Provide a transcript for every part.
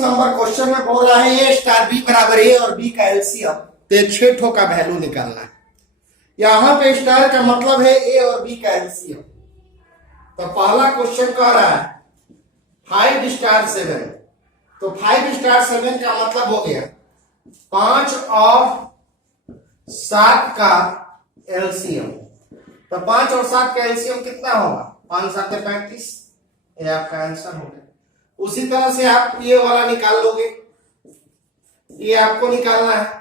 Number question में बोल रहा है ए स्टार बी बराबर ए और बी का एलसीएम, तो 6 ठो का वैल्यू निकालना है। यहां पे स्टार का मतलब है ए और बी का एलसीएम। तो पहला क्वेश्चन कह रहा है 5 स्टार 7, तो 5 स्टार 7 का मतलब हो गया 5 और 7 का एलसीएम। तो 5 और 7 का एलसीएम कितना होगा? 5 7 35, ये आपका आंसर हो गया। उसी तरह से आप ये वाला निकाल लोगे, ये आपको निकालना है।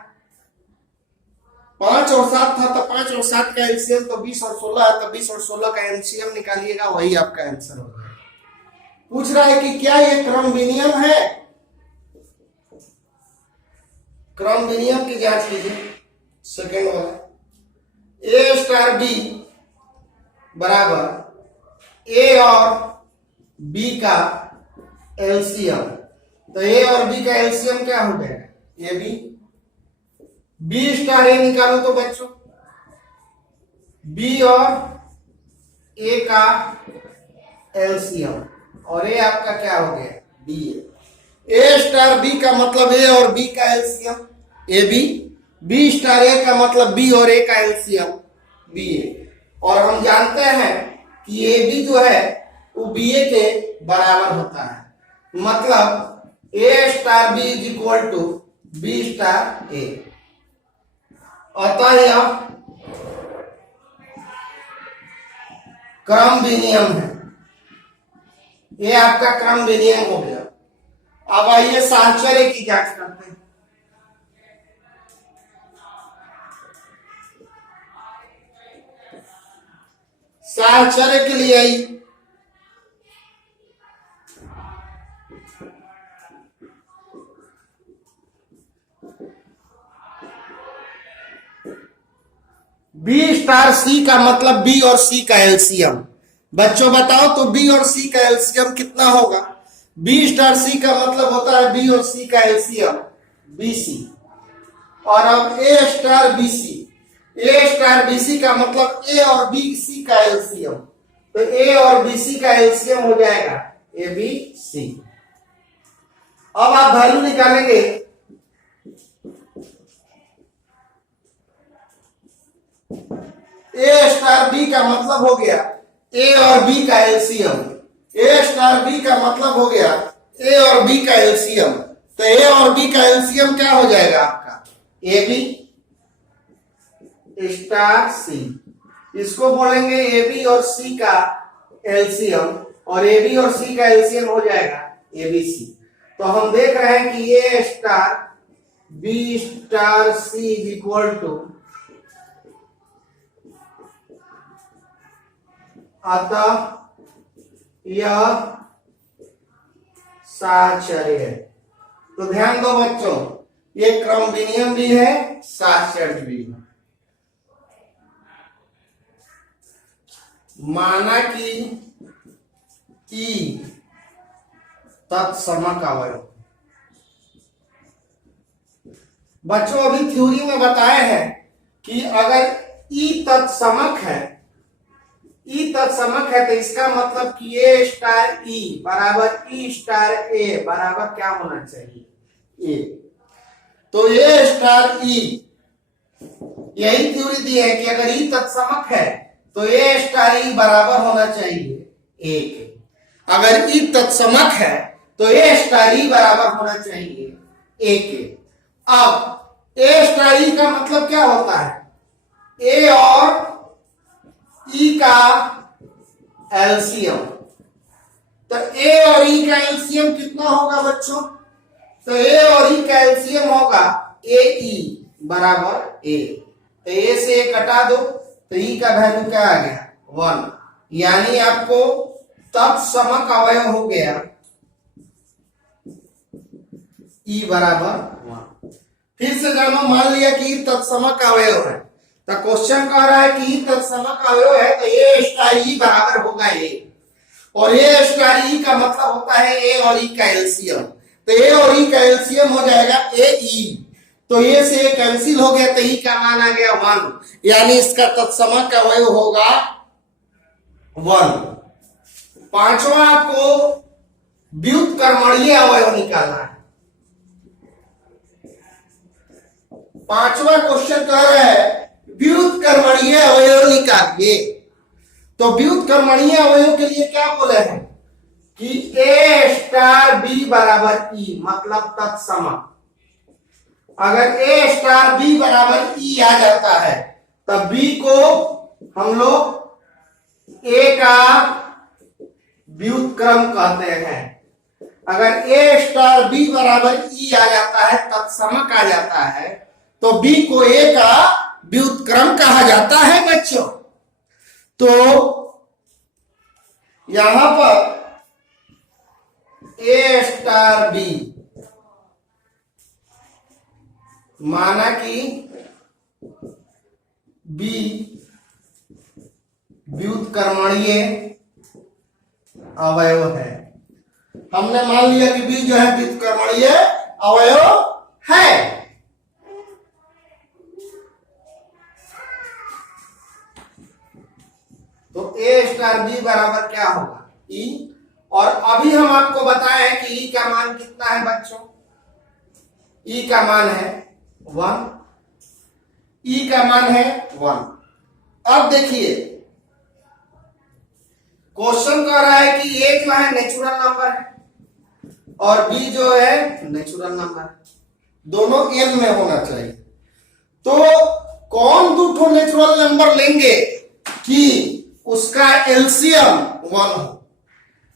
5 और 7 था तो 5 और 7 का एलसीएम तो 20 और 16 है, तो 20 और 16 का एलसीएम निकालिएगा, वही आपका आंसर होगा। पूछ रहा है कि क्या ये क्रम विनियम है? क्रम विनियम की जांच कीजिए। सेकेंड वाला ए स्टार बी बराबर ए और बी का एलसीएम। तो ए और बी का एलसीएम क्या हो गया? A B. B star A निकालो तो बच्चों, बी और ए का एलसीएम, और ए आपका क्या हो गया? बी। ए स्टार बी का मतलब ए और बी का LCM a B, B star ए का मतलब बी और ए का एलसीएम बी ए। और हम जानते हैं कि ए बी जो है वो बी ए के बराबर होता है, मतलब a star b is equal to b star a. अतः यह क्रम विनियम है, ये आपका क्रम विनियम हो गया। अब आइए साहचर्य की जांच करते हैं। साहचर्य के लिए आई बी स्टार सी का मतलब बी और सी का एलसीएम। बच्चों बताओ तो बी और सी का एलसीएम कितना होगा? बी स्टार सी का मतलब होता है बी और सी का एलसीएम बी सी। और अब A star B C, A star B C का मतलब ए और बी सी का एलसीएम, तो ए और बी सी का एलसीएम हो जाएगा ए बी सी। अब आप वैल्यू निकालेंगे, ए स्टार बी का मतलब हो गया ए और बी का एलसीएम, ए स्टार बी का मतलब हो गया ए और बी का एलसीएम, तो ए और बी का एलसीएम क्या हो जाएगा आपका? ए बी स्टार सी। इसको बोलेंगे ए बी और सी का एलसीएम, और ए बी और सी का एलसीएम हो जाएगा ए बी सी। तो हम देख रहे हैं कि a star b star c is equal to, अतः यह साहचर्य है। तो ध्यान दो बच्चों, ये क्रम विनियम भी है, साहचर्य भी है। माना कि ई तत्समक अवयव। बच्चों अभी थ्योरी में बताए हैं कि अगर ई तत्समक है, ई तत्समक है तो इसका मतलब कि ए स्टार ई बराबर ई स्टार ए बराबर क्या होना चाहिए? ए। तो ए स्टार ई, यही थ्योरी दी है कि अगर ई तत्समक है तो ए स्टार ई बराबर होना चाहिए ए के। अगर ई तत्समक है तो ए स्टार ई बराबर होना चाहिए ए के। अब ए स्टार ई का मतलब क्या होता है? ए और ई का एलसीएम। तो ए और ई का एलसीएम कितना होगा बच्चों? तो ए और ई का एलसीएम होगा ए ई बराबर ए। तो ए से ए कटा दो तो ई का वैल्यू क्या आ गया? 1। यानी आपको तत्समक अवयव हो गया ई बराबर 1। फिर से जानो, मान लिया कि ई तत्समक अवयव है, तो क्वेश्चन कह रहा है कि तत्समक अवयव है तो ए स्टार ई बराबर होगा ए, और ए स्टार ई का मतलब होता है ए और ई का एलसीएम। तो ए और ई का एलसीएम हो जाएगा ए ई, तो ए से ए कैंसिल हो गया तो ई का मान आ गया 1, यानी इसका तत्समक अवयव होगा 1। पांचवा आपको व्युत्क्रमणीय अवयव निकालना है। पांचवा क्वेश्चन कह रहा है व्युत्क्रमणीय अवयव निकालिए। तो व्युत्क्रमणीय अवयव के लिए क्या बोले हैं कि ए स्टार बी बराबर ई, मतलब तत्समक। अगर ए स्टार बी बराबर ई आ जाता है तब बी को हम लोग ए का व्युत्क्रम कहते हैं। अगर ए स्टार बी बराबर ई आ जाता है, तत्समक आ जाता है, तो बी को ए का व्युत्क्रम कहा जाता है बच्चों। तो यहां पर ए स्टार बी माना कि बी व्युत्क्रमणीय अवयव है। हमने मान लिया कि बी जो है व्युत्क्रमणीय अवयव है। तो ए स्टार बी बराबर क्या होगा ई। और अभी हम आपको बताए हैं कि ई का मान कितना है बच्चों, ई का मान है 1, ई का मान है 1। अब देखिए क्वेश्चन कह रहा है कि ए जो है नेचुरल नंबर है और बी जो है नेचुरल नंबर, दोनों एन में होना चाहिए। तो कौन दो ठो नेचुरल नंबर लेंगे कि उसका एलसीएम 1 हो?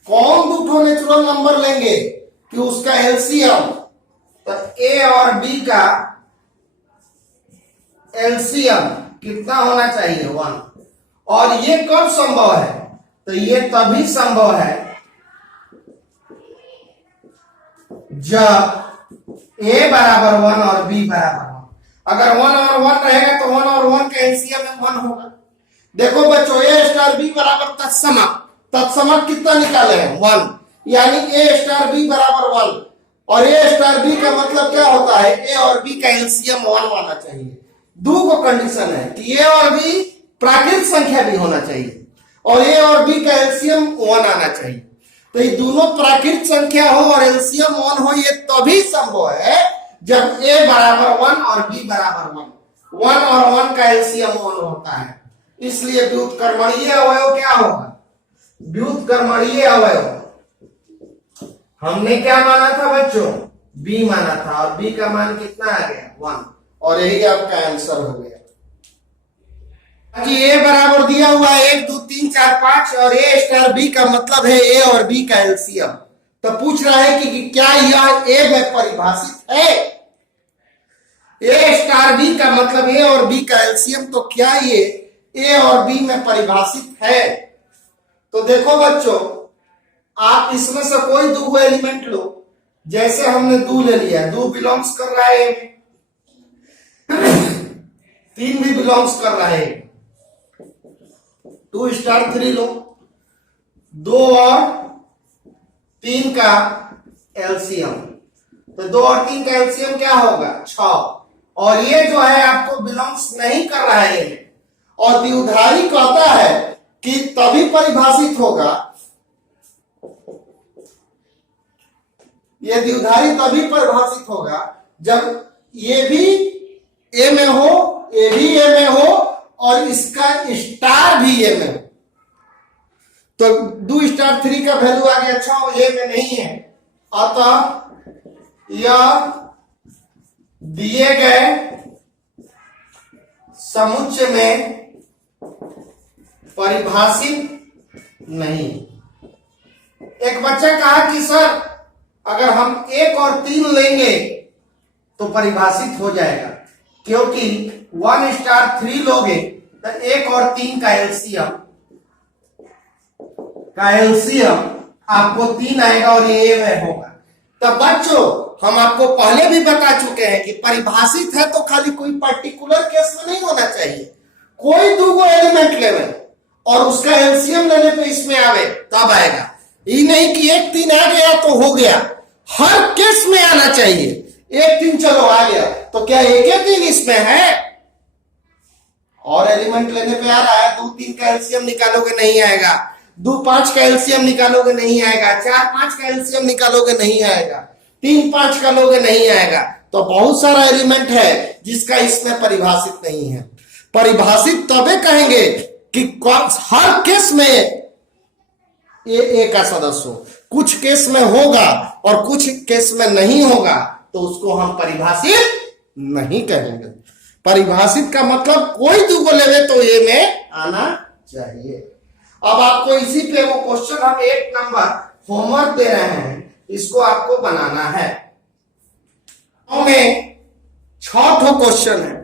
कौन दो ठो नेचुरल नंबर लेंगे कि उसका एलसीएम, तो ए और बी का एलसीएम कितना होना चाहिए 1। और ये कब संभव है, तो ये तभी संभव है जब ए बराबर 1 और बी बराबर 1। अगर 1 और 1 रहेगा तो 1 और 1 का एलसीएम 1 होगा। देखो बच्चों ए स्टार बी बराबर तत्समक, तत्समक कितना निकाले हैं 1, यानी ए स्टार बी बराबर 1। और ए स्टार बी का मतलब क्या होता है, ए और बी का एलसीएम 1 आना चाहिए। दो को कंडीशन है कि ए और बी प्राकृत संख्या भी होना चाहिए और ए और बी का एलसीएम 1 आना चाहिए। तो ये दोनों प्राकृत संख्या हो और एलसीएम 1 हो, ये तभी संभव है जब ए बराबर 1 और बी बराबर 1। 1 और 1 का एलसीएम 1 होता है। इसलिए व्युत्क्रमणीय अवयव क्या होगा, व्युत्क्रमणीय अवयव हमने क्या माना था बच्चों, बी माना था और बी का मान कितना आ गया 1, और यही आपका आंसर हो गया। ए बराबर दिया हुआ 1 2 3 4 5 और ए स्टार बी का मतलब है ए और बी का एलसीएम। तो पूछ रहा है कि क्या यह ए में परिभाषित है। ए स्टार बी का मतलब ए और बी का एलसीएम, तो क्या ये ए और बी में परिभाषित है। तो देखो बच्चों, आप इसमें से कोई दो एलिमेंट लो, जैसे हमने 2 ले लिया, 2 बिलोंग्स कर रहा है, 3 भी बिलोंग्स कर रहा है, 2 स्टार 3 लो, 2 और 3 का एलसीएम, तो 2 और 3 का एलसीएम क्या होगा 6। और ये जो है आपको बिलोंग्स नहीं कर रहा है और द्विधारी कहता है कि तभी परिभाषित होगा, ये द्विधारी तभी परिभाषित होगा जब ये भी ए में हो, ये भी ए में हो और इसका स्टार भी ए में हो। तो 2 स्टार 3 का वैल्यू आ गया 6, ए में नहीं है, अतः यह दिए गए समुच्चय में परिभाषित नहीं। एक बच्चा कहा कि सर अगर हम 1 और 3 लेंगे तो परिभाषित हो जाएगा, क्योंकि 1 स्टार 3 लोगे तो 1 और 3 का एलसीएम आपको 3 आएगा और ये ए में होगा। तो बच्चों हम आपको पहले भी बता चुके हैं कि परिभाषित है तो खाली कोई पर्टिकुलर केस में नहीं होना चाहिए, कोई 2 एलिमेंट लेवे और उसका एलसीएम लेने पे इसमें आवे तब आएगा। ये नहीं कि 1 3 आ गया तो हो गया, हर केस में आना चाहिए। 1 3 चलो आ गया तो क्या 1 3 इसमें है, और एलिमेंट लेने पे आ रहा है, 2 3 का एलसीएम निकालोगे नहीं आएगा, 2 5 का एलसीएम निकालोगे नहीं आएगा, 4 5 का एलसीएम निकालोगे नहीं आएगा, 3 5 का लोगे नहीं आएगा। तो बहुत सारा एलिमेंट है जिसका इसमें परिभाषित नहीं है। परिभाषित तबे कहेंगे कि हर केस में ए का सदस्य हो, कुछ केस में होगा और कुछ केस में नहीं होगा, तो उसको हम परिभाषित नहीं कहेंगे। परिभाषित का मतलब कोई दुगो लेवे तो ए में आना चाहिए। अब आपको इसी पे वो क्वेश्चन हम 1 नंबर होमवर्क दे रहे हैं, इसको आपको बनाना है। में 6 क्वेश्चन है,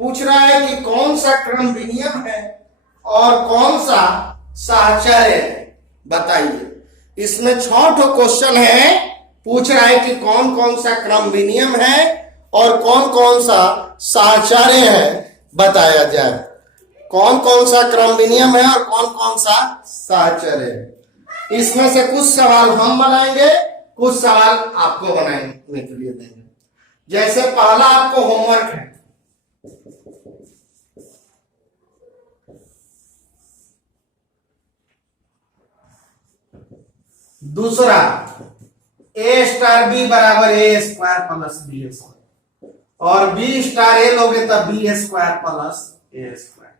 पूछ रहा है कि कौन सा क्रम विनियम है और कौन सा साहचर्य है, बताइए। इसमें 6 क्वेश्चन है, पूछ रहा है कि कौन कौन सा क्रम विनियम है और कौन कौन सा साहचर्य है, बताया जाए। कौन कौन सा क्रम विनियम है और कौन कौन सा साहचर्य है। इसमें से कुछ सवाल हम बनाएंगे, कुछ सवाल आपको बनाने के लिए देंगे। जैसे पहला आपको होमवर्क है, दूसरा ए स्टार बी बराबर a square plus b square, और बी स्टार ए लोगे तब बी स्क्वायर प्लस ए स्क्वायर।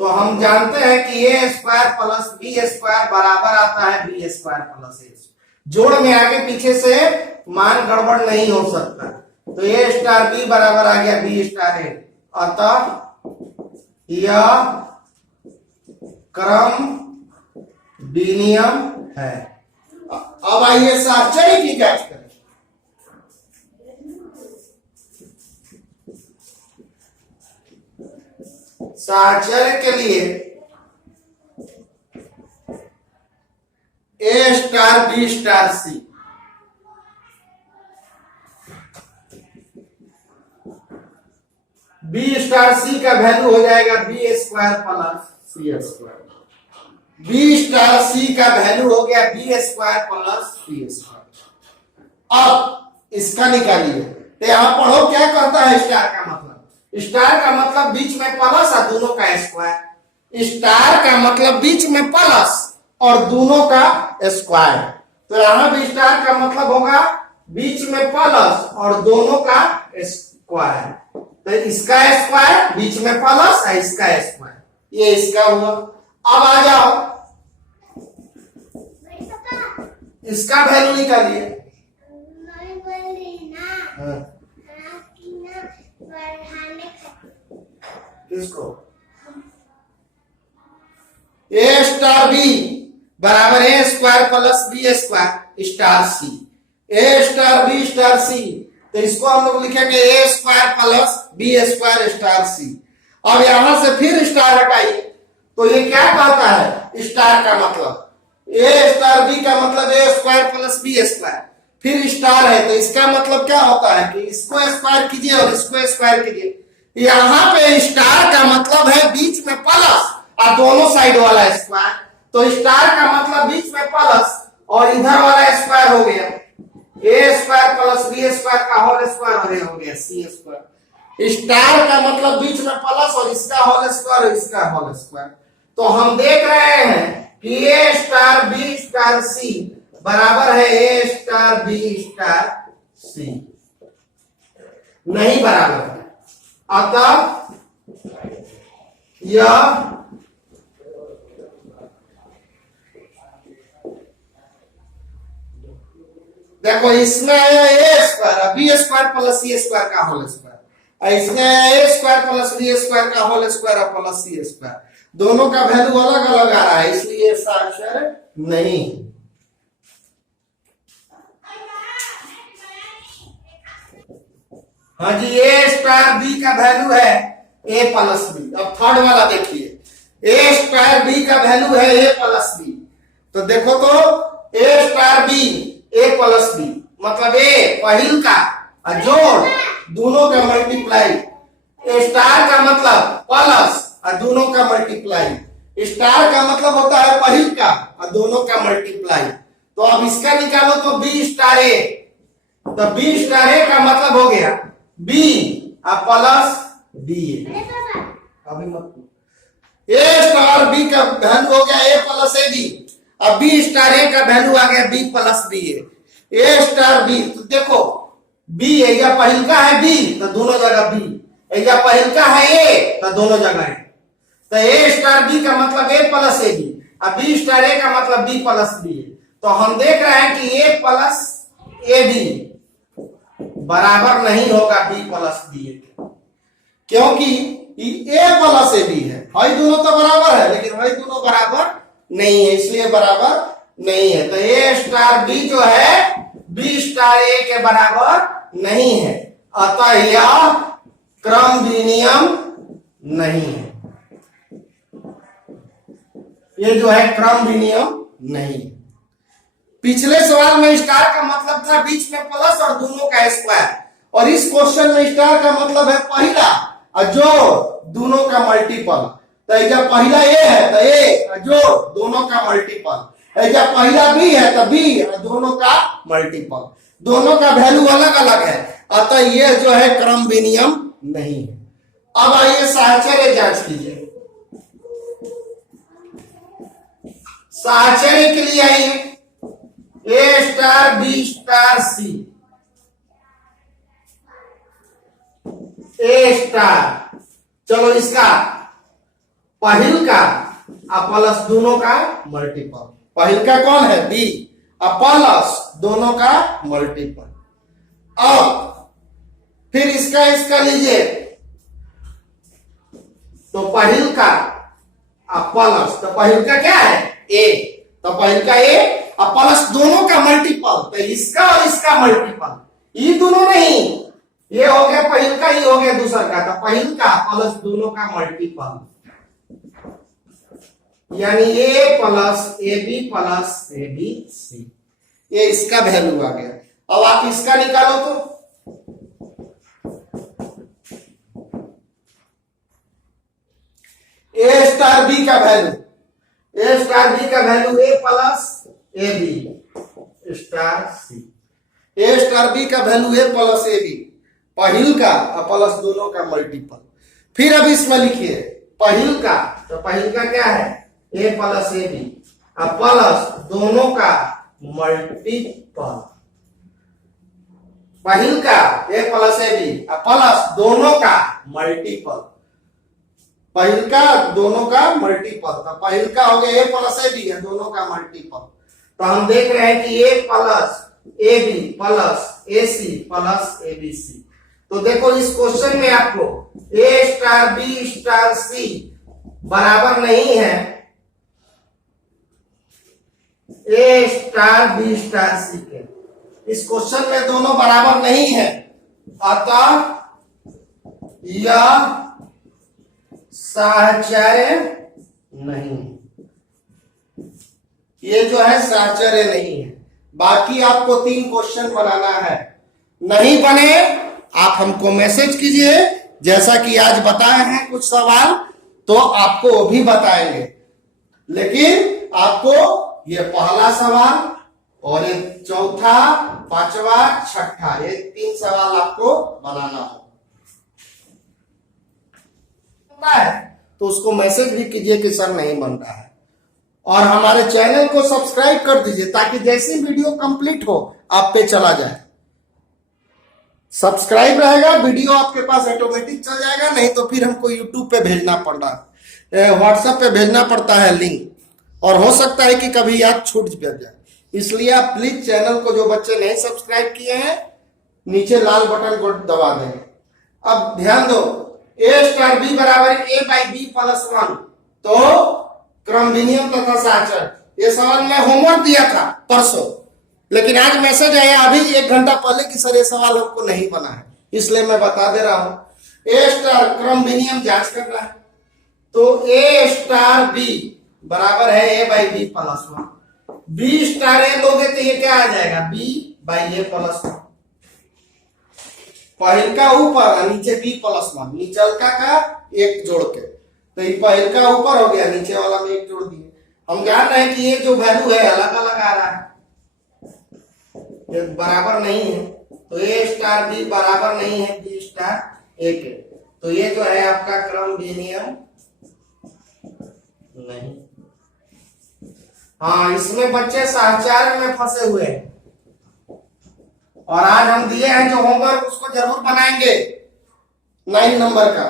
तो हम जानते हैं कि ए स्क्वायर प्लस बी स्क्वायर बराबर आता है बी स्क्वायर प्लस ए। जोड़ में आगे पीछे से मान गड़बड़ नहीं हो सकता, तो ए स्टार बी बराबर आ गया बी स्टार ए, अतः यह क्रम विनियम है। अब आइए साहचर्य की जांच करें। साहचर्य के लिए ए स्टार बी स्टार सी, बी स्टार सी का वैल्यू हो जाएगा बी स्क्वायर प्लस सी स्क्वायर। बी स्टार सी का वैल्यू हो गया बी स्क्वायर प्लस सी स्क्वायर। अब इसका निकालिए, तो यहां पढ़ो क्या कहता है स्टार का मतलब। स्टार का मतलब बीच में प्लस और दोनों का स्क्वायर। स्टार का मतलब बीच में प्लस और दोनों का स्क्वायर। तो यहां भी स्टार का मतलब होगा बीच में प्लस और दोनों का स्क्वायर। तो इसका स्क्वायर बीच में प्लस है, इसका स्क्वायर, ये इसका हुआ। अब आ जाओ, इसका वैल्यू निकालिए। किसको? ए स्टार बी बराबर a square plus b square star c. A star b star c, तो इसको हम लोग लिखेंगे a square plus b square star c. अब यहां से फिर स्टार हटाइए, तो ये क्या कहता है स्टार का मतलब। ए स्टार बी का मतलब ए स्क्वायर प्लस बी स्क्वायर, फिर स्टार है, तो इसका मतलब क्या होता है कि इसको स्क्वायर कीजिए और इसको स्क्वायर कीजिए। यहां पे स्टार का मतलब है बीच में प्लस और दोनों साइड वाला स्क्वायर। तो स्टार का मतलब बीच में प्लस और इधर वाला स्क्वायर हो गया ए स्क्वायर प्लस बी स्क्वायर का होल स्क्वायर हो गया सी स्क्वायर। स्टार का मतलब बीच में प्लस और इसका होल स्क्वायर और इसका होल स्क्वायर। तो हम देख रहे हैं कि a star b star c बराबर है ए स्टार बी स्टार सी, नहीं बराबर है। अतः यह देखो, इसमें ए स्क्वायर बी स्क्वायर प्लस सी स्क्वायर का होल स्क्वायर, इसमें ए स्क्वायर प्लस बी स्क्वायर का होल स्क्वायर और प्लस सी स्क्वायर, दोनों का वैल्यू अलग अलग आ रहा है, इसलिए साहचर्य नहीं। हाँ जी, ए स्क्वायर बी का वैल्यू है ए प्लस बी। अब थर्ड वाला देखिए, ए स्क्वायर बी का वैल्यू है ए प्लस बी। तो देखो तो ए स्क्वायर बी ए प्लस बी मतलब ए पहिल का और जोड़ दोनों का मल्टीप्लाई। स्टार का मतलब प्लस और दोनों का मल्टीप्लाई। स्टार का मतलब होता है पहिल का और दोनों का मल्टीप्लाई। तो अब इसका निकालो तो बी स्टार ए, तो बी स्टार ए का मतलब हो गया बी और प्लस बी। अभी मत, ए स्टार बी का वैल्यू हो गया ए प्लस ए बी, अब बी स्टार ए का वैल्यू आ गया B plus B A. A star B, तो देखो बी एजा पहिल का है बी तो दोनों जगह बी, एजा पहिल का है ए तो दोनों जगह है। तो ए स्टार बी का मतलब ए प्लस ए बी, अब बी स्टार ए का मतलब बी प्लस बी है। तो हम देख रहे हैं कि ए प्लस ए बी बराबर नहीं होगा बी प्लस बी, क्योंकि ए प्लस ए बी है, भाई दोनों तो बराबर है लेकिन भाई दोनों बराबर नहीं है, इसलिए बराबर नहीं है। तो ए स्टार बी जो है बी स्टार ए के बराबर नहीं है, अतः यह क्रम विनियम नहीं है, ये जो है क्रम विनियम नहीं। पिछले सवाल में स्टार का मतलब था बीच में प्लस और दोनों का स्क्वायर, और इस क्वेश्चन में स्टार का मतलब है पहला और जो दोनों का मल्टीपल। तो जब पहला ए है तो ए जो दोनों का मल्टीपल, जब पहला बी है तो बी और दोनों का मल्टीपल, दोनों का वैल्यू अलग अलग है, अतः ये जो है क्रम विनियम नहीं है। अब आइए साहचर्य जांच कीजिए। साहचर्य के लिए आइए, ए स्टार बी स्टार सी, ए स्टार, चलो इसका पहिल का प्लस दोनों का मल्टीपल, पहिल का कौन है बी प्लस दोनों का मल्टीपल। अब फिर इसका लीजिए, तो पहिल का प्लस, तो पहिल का क्या है ए, तो पहिल का ए प्लस दोनों का मल्टीपल, तो इसका और इसका मल्टीपल, ये दोनों नहीं, ये हो गया पहिल का, ये हो गया दूसरा का, तो पहिल का प्लस दोनों का मल्टीपल, यानी a plus A b plus A b c, ये इसका वैल्यू आ गया। अब आप इसका निकालो, तो ए स्टार बी का वैल्यू, ए स्टार बी का value a plus A b star c, A star B का value a plus A b, पहिल का प्लस दोनों का मल्टीपल। फिर अब इसमें लिखिए पहिल का, तो पहिल का क्या है ए प्लस ए बी प्लस दोनों का मल्टीपल, पहिल का ए प्लस ए बी प्लस दोनों का मल्टीपल, पहिल का दोनों का मल्टीपल, तो पहिल का हो गया ए प्लस ए बी है दोनों का मल्टीपल। तो हम देख रहे हैं कि a plus A b plus a c plus A b c. तो देखो इस क्वेश्चन में आपको a star b star c बराबर नहीं है a star b star c के, इस क्वेश्चन में दोनों बराबर नहीं है, अतः यह साहचर्य नहीं, ये जो है साहचर्य नहीं है। बाकी आपको 3 क्वेश्चन बनाना है, नहीं बने आप हमको मैसेज कीजिए, जैसा कि आज बताए हैं कुछ सवाल तो आपको वो भी बताएंगे, लेकिन आपको ये पहला सवाल और ये चौथा, पांचवा, छठा, ये 3 सवाल आपको बनाना होगा। तो उसको मैसेज भी कीजिए कि सर नहीं बन रहा है, और हमारे चैनल को सब्सक्राइब कर दीजिए ताकि जैसी वीडियो कंप्लीट हो आप पे चला जाए। सब्सक्राइब रहेगा वीडियो आपके पास ऑटोमेटिक चल जाएगा, नहीं तो फिर हमको यूट्यूब पे भेजना पड़ रहा है, व्हाट्सएप पे भेजना पड़ता है लिंक, और हो सकता है कि कभी याद छूट जाए। इसलिए आप प्लीज चैनल को, जो बच्चे नहीं सब्सक्राइब किए हैं, नीचे लाल बटन को दबा दें। अब ध्यान दो, ए स्टार बी बराबर ए बाई बी प्लस 1, तो क्रम विनियम तथा साहचर्य, ये सवाल मैं होमवर्क दिया था परसों, लेकिन आज मैसेज आया अभी 1 घंटा पहले कि सर ये सवाल हमको नहीं बना है, इसलिए मैं बता दे रहा हूं। ए स्टार क्रम विनियम जांच करना है, तो ए स्टार बी बराबर है a by b plus 1, b star a लोगे तो ये क्या आ जाएगा बी बाई ए प्लस 1, पहिल का ऊपर और नीचे बी प्लस 1, नीचलका का 1 जोड़ के, तो ये पहिल का ऊपर हो गया, नीचे वाला में 1 जोड़ दिए। हम जान रहे हैं कि ये जो वैल्यू है अलग अलग आ रहा है, ये बराबर नहीं है, तो ए स्टार बी बराबर नहीं है बी स्टार ए के, तो ये जो है आपका क्रम विनियम नहीं। हाँ, इसमें बच्चे साहचर्य में फंसे हुए हैं, और आज हम दिए हैं जो होमवर्क उसको जरूर बनाएंगे 9 नंबर का।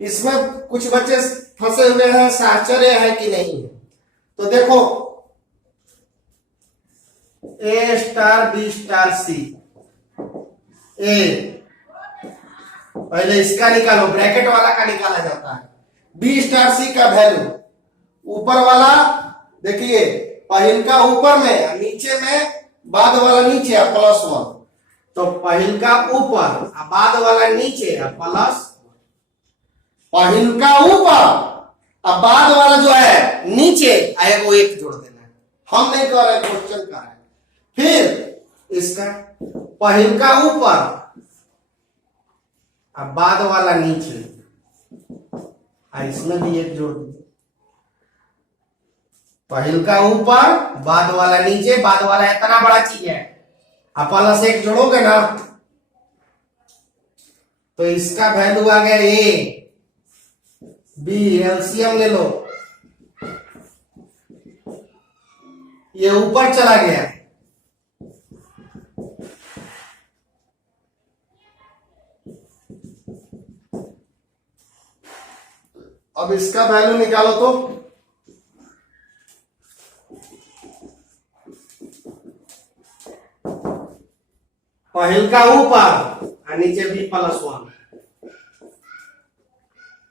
इसमें कुछ बच्चे फंसे हुए हैं, साहचर्य है कि नहीं है। तो देखो ए स्टार बी स्टार सी, ए पहले इसका निकालो, ब्रैकेट वाला का निकाला जाता है। बी स्टार सी का वैल्यू, ऊपर वाला देखिए पहिल का ऊपर में, नीचे में बाद वाला नीचे है +1, तो पहिल का ऊपर बाद वाला नीचे है प्लस, पहिल का ऊपर अब बाद वाला जो है नीचे आएगा वो 1 जोड़ देना है। हम नहीं कर रहे, क्वेश्चन कर रहे हैं। फिर इसका पहिल का ऊपर अब बाद वाला नीचे, इसमें भी 1 जोड़ दीजिए। पहिल का ऊपर बाद वाला नीचे, बाद वाला इतना बड़ा चीज है, आप +1 जोड़ोगे ना तो इसका वैल्यू आ गया ए। बी एलसीएम ले लो, ये ऊपर चला गया, अब इसका वैल्यू निकालो तो पहिल का ऊपर और नीचे बी +1,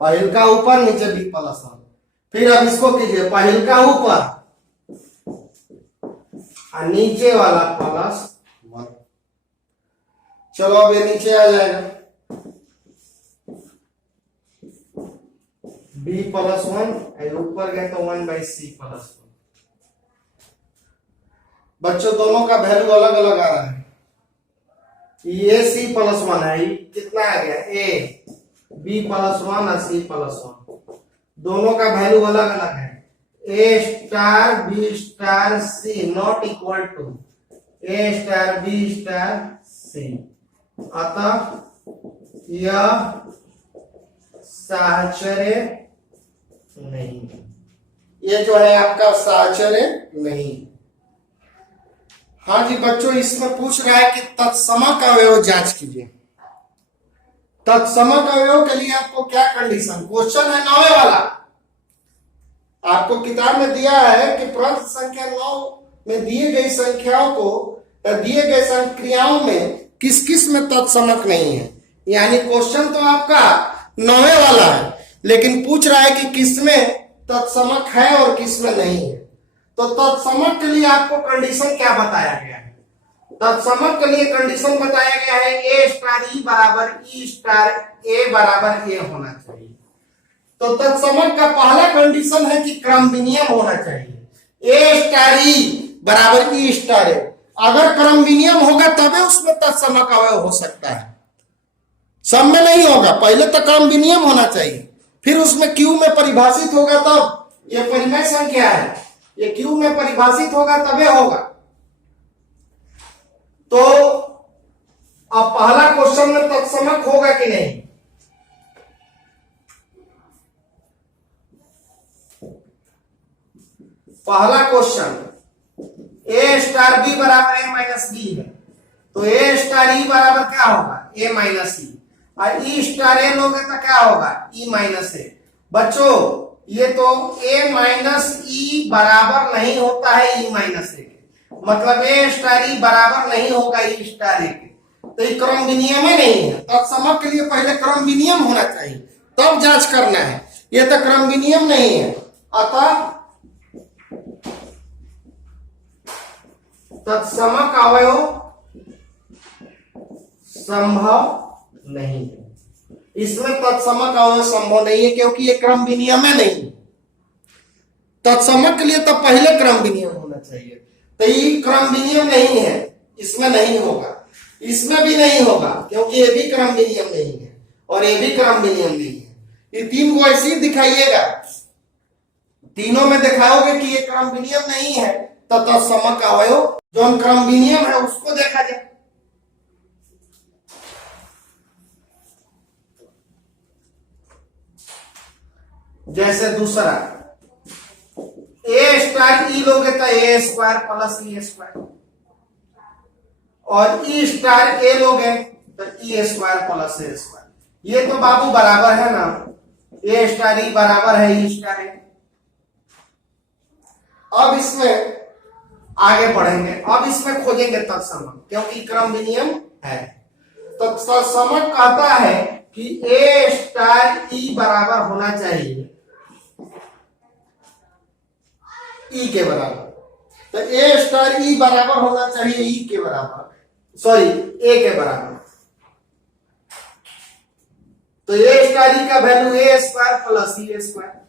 पहिल का ऊपर नीचे बी +1। फिर अब इसको कीजिए पहिल का ऊपर और नीचे वाला +1। चलो अब ये नीचे आ जाएगा, b +1 ऊपर गया तो 1/c+1। बच्चों दोनों का वैल्यू अलग अलग आ रहा है। ये c+1 है, कितना आ गया a, b +1 और c+1, दोनों का वैल्यू अलग अलग है। a star b star c not equal to a star b star c, अतः यह साहचर्य नहीं, ये जो है आपका साहचर्य नहीं। हाँ जी बच्चों, इसमें पूछ रहा है कि तत्समक अवयव जांच कीजिए। तत्समक अवयव के लिए आपको क्या कंडीशन, क्वेश्चन है 9वें वाला, आपको किताब में दिया है कि प्रश्न संख्या 9 में दिए गई संख्याओं को, दिए गए संक्रियाओं में किस किस में तत्समक नहीं है। यानी क्वेश्चन तो आपका 9वें वाला है, लेकिन पूछ रहा है कि किसमें तत्समक है और किसमें नहीं है। तो तत्समक के लिए आपको कंडीशन क्या बताया गया है? तत्समक के लिए कंडीशन बताया गया है ए स्टार ई बराबर ई स्टार ए बराबर ए होना चाहिए। तो तत्समक का पहला कंडीशन है कि क्रम विनियम होना चाहिए। ए स्टार ई बराबर ई स्टार ए, अगर क्रम विनियम होगा तभी उसमें तत्समक अवयव हो सकता है, सब में नहीं होगा। पहले तो क्रम विनियम होना चाहिए, फिर उसमें क्यू में परिभाषित होगा तब। ये परिमेय संख्या है, ये क्यू में परिभाषित होगा तबे होगा। तो अब पहला क्वेश्चन में तत्समक होगा कि नहीं? पहला क्वेश्चन ए स्टार बी बराबर ए माइनस बी है, तो ए स्टार ई बराबर क्या होगा? ए माइनस ई, और ई स्टार ए लोगे तो क्या होगा? ई माइनस ए। बच्चों ये तो ए माइनस ई बराबर नहीं होता है ई माइनस ए के, मतलब ए स्टार ई बराबर नहीं होगा ई स्टार ए के, तो ये क्रम विनियम नहीं है। तत्समक के लिए पहले क्रम विनियम होना चाहिए तब जांच करना है, ये तो क्रम विनियम नहीं है, अतः तत्समक अवयव संभव नहीं है। इसमें तत्समक अवयव संभव नहीं है क्योंकि ये क्रम विनियम नहीं। तत्समक के लिए तो पहले क्रम विनियम होना चाहिए, तो ये क्रम विनियम नहीं है, इसमें नहीं होगा, इसमें भी नहीं होगा क्योंकि ये भी क्रम विनियम नहीं है और ये भी क्रम विनियम नहीं है। ये तीन को ऐसे ही दिखाइएगा, तीनों में दिखाओगे कि ये क्रम विनियम नहीं है तो तत्समक अवयव जो क्रम विनियम है उसको देखा जाए। जैसे दूसरा ए स्टार ई लोगे तो ए स्क्वायर प्लस ई स्क्वायर, और ई स्टार ए लोगे तो ई स्क्वायर प्लस ए स्क्वायर। ये तो बाबू बराबर है ना, ए स्टार ई बराबर है ई स्टार ए। अब इसमें आगे बढ़ेंगे, अब इसमें खोजेंगे तत्समक, क्योंकि क्रम विनियम है। तो तत्समक कहता है कि ए स्टार ई बराबर होना चाहिए ई के बराबर। तो ए स्टार ई बराबर होना चाहिए ई के बराबर, सॉरी ए के बराबर। तो ए स्टार ई का वैल्यू ए स्क्वायर प्लस ई स्क्वायर।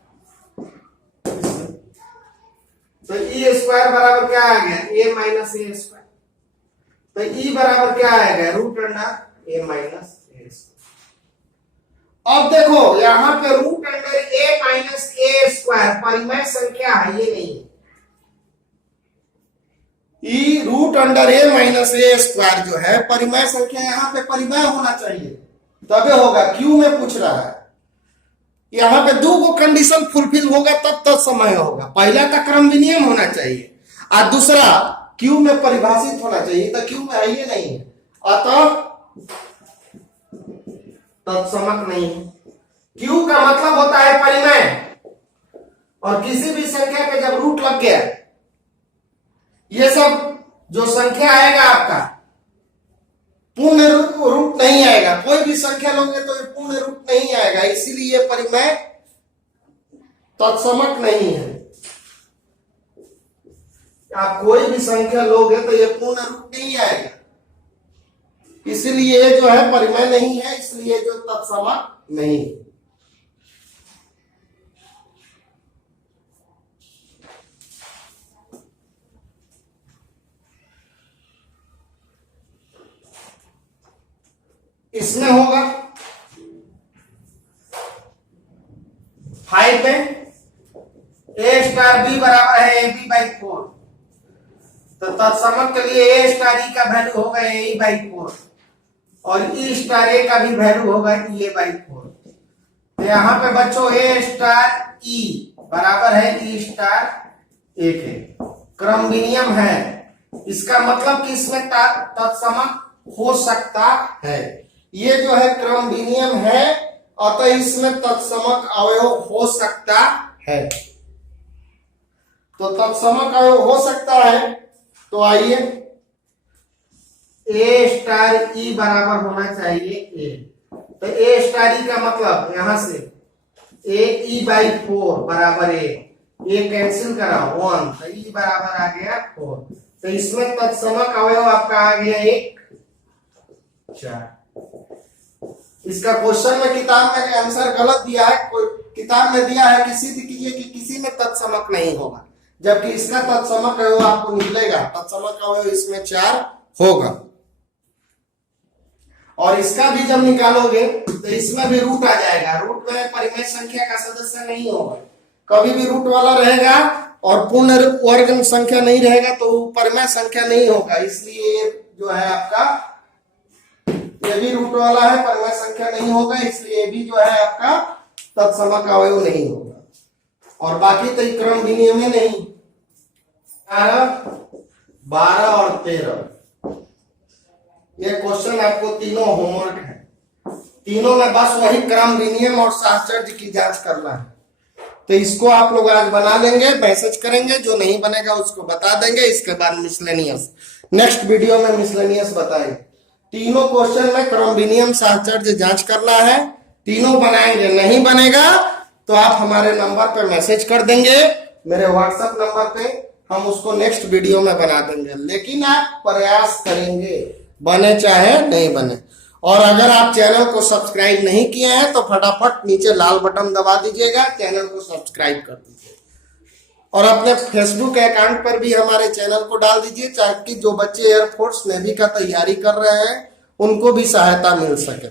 तो ई स्क्वायर बराबर क्या आ गया, ए माइनस ए स्क्वायर। तो ई बराबर क्या आएगा, रूट अंडर ए माइनस ए स्क्वायर। अब देखो यहां पे रूट अंडर ए माइनस ए स्क्वायर परिमेय संख्या है, ये नहीं है। ई रूट अंडर ए माइनस ए स्क्वायर जो है परिमेय संख्या, यहां पे परिमेय होना चाहिए तबे होगा। क्यू में पूछ रहा है, यहां पे दो को कंडीशन फुलफिल होगा तब तत्समय होगा। पहला का क्रम विनियम होना चाहिए और दूसरा क्यू में परिभाषित होना चाहिए। तो क्यू में है ये नहीं है, अतः तत्समक नहीं है। क्यू का मतलब होता है परिमेय, और किसी भी संख्या पे जब रूट लग गया, ये सब जो संख्या आएगा आपका पूर्ण रूट नहीं आएगा। कोई भी संख्या लोगे तो ये पूर्ण रूट नहीं आएगा, इसीलिए ये परिमेय तत्समक नहीं है। आप कोई भी संख्या लोगे तो ये पूर्ण रूट नहीं आएगा, इसलिए ये जो है परिमेय नहीं है, इसलिए जो तत्समक नहीं है। इसमें होगा 5 में ए स्टार बी बराबर है ए बी बाई 4। तो तत्समक के लिए ए स्टार ई का वैल्यू होगा ए बाई 4 और ई स्टार ए का भी वैल्यू होगा ए बाई 4। तो यहाँ पे बच्चों ए स्टार ई बराबर है ई स्टार ए के। क्रम विनियम है, इसका मतलब कि इसमें तत्समक हो सकता है। ये जो है क्रम विनियम है, अतः इसमें तत्समक अवयव हो सकता है। तो तत्समक अवयव हो सकता है, तो आइए ए स्टार ई बराबर होना चाहिए ए। तो ए स्टार ई का मतलब यहां से ए ई बाई 4 बराबर ए कैंसिल कराओ 1, तो ई बराबर आ गया 4। तो इसमें तत्समक अवयव आपका आ गया 1 4। इसका क्वेश्चन में किताब में आंसर गलत दिया है, किताब में दिया है किसी में तत्समक नहीं होगा, जबकि इसका तत्समक अवयव आपको निकलेगा। तत्समक अवयव इसमें 4 होगा, और इसका भी जब निकालोगे तो इसमें भी रूट आ जाएगा। रूट में परिमेय संख्या का सदस्य नहीं होगा, कभी भी रूट वाला रहेगा, और पूर्ण वर्ग संख्या नहीं रहेगा तो परिमेय संख्या नहीं होगा। इसलिए जो है आपका ये भी रूट वाला है, परिमेय संख्या नहीं होगा, इसलिए भी जो है आपका तत्समक अवयव नहीं होगा। और बाकी तो क्रम विनियम में नहीं। 12 और 13 ये क्वेश्चन आपको तीनों होमवर्क है। तीनों में बस वही क्रम विनियम और साहचर्य की जांच करना है। तो इसको आप लोग आज बना लेंगे, मैसेज करेंगे, जो नहीं बनेगा उसको बता देंगे। इसके बाद मिसलेनियस, नेक्स्ट वीडियो में मिसलेनियस बताएंगे। तीनों क्वेश्चन में क्रम विनियम साहचर्य जांच करना है, तीनों बनाएंगे। नहीं बनेगा तो आप हमारे नंबर पर मैसेज कर देंगे, मेरे व्हाट्सएप नंबर पे, हम उसको नेक्स्ट वीडियो में बना देंगे। लेकिन आप प्रयास करेंगे, बने चाहे नहीं बने। और अगर आप चैनल को सब्सक्राइब नहीं किए हैं तो फटाफट नीचे लाल बटन दबा दीजिएगा, चैनल को सब्सक्राइब कर दीजिए। और अपने फेसबुक अकाउंट पर भी हमारे चैनल को डाल दीजिए, ताकि जो बच्चे एयरफोर्स नेवी का तैयारी कर रहे हैं उनको भी सहायता मिल सके।